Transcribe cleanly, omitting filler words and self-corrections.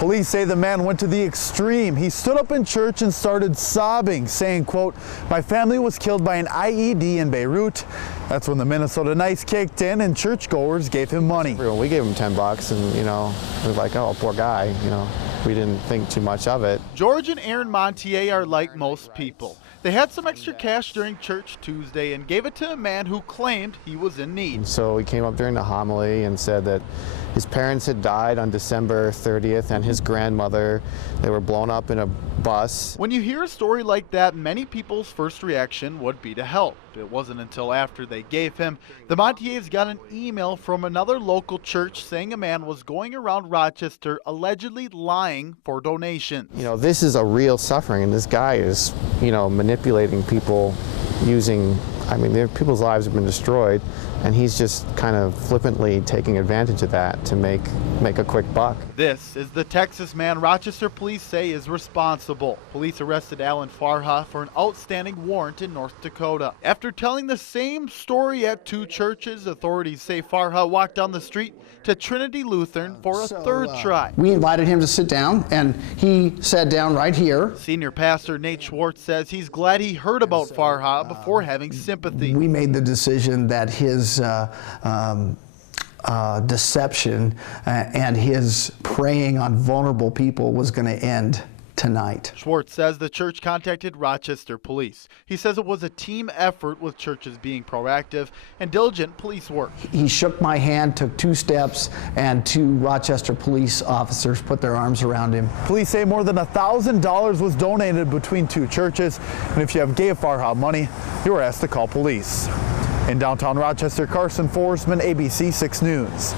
Police say the man went to the extreme. He stood up in church and started sobbing, saying, quote, "My family was killed by an IED in Beirut." That's when the Minnesota Nice kicked in and churchgoers gave him money. We gave him $10 and, we were like, oh, poor guy, we didn't think too much of it. George and Aaron Montier are like most people. They had some extra cash during church Tuesday and gave it to a man who claimed he was in need. So he came up during the homily and said that his parents had died on December 30th and his grandmother, they were blown up in a bus. When you hear a story like that, many people's first reaction would be to help. It wasn't until after they gave him. The Montiers got an email from another local church saying a man was going around Rochester allegedly lying for donations. This is a real suffering, and this guy is, manipulating people using, people's lives have been destroyed, and he's just kind of flippantly taking advantage of that to make a quick buck. This is the Texas man Rochester police say is responsible. Police arrested Alan Farha for an outstanding warrant in North Dakota. After telling the same story at two churches, authorities say Farha walked down the street to Trinity Lutheran for a third try. We invited him to sit down, and he sat down right here. Senior pastor Nate Schwartz says he's glad he heard about Farha before having sympathy. We made the decision that his deception and his preying on vulnerable people was going to end tonight. Schwartz says the church contacted Rochester police. He says it was a team effort with churches being proactive and diligent police work. He shook my hand, took 2 steps, and 2 Rochester police officers put their arms around him. Police say more than $1,000 was donated between 2 churches, and if you have gave Farha money, you were asked to call police. In downtown Rochester, Karsen, Forsman, ABC 6 News.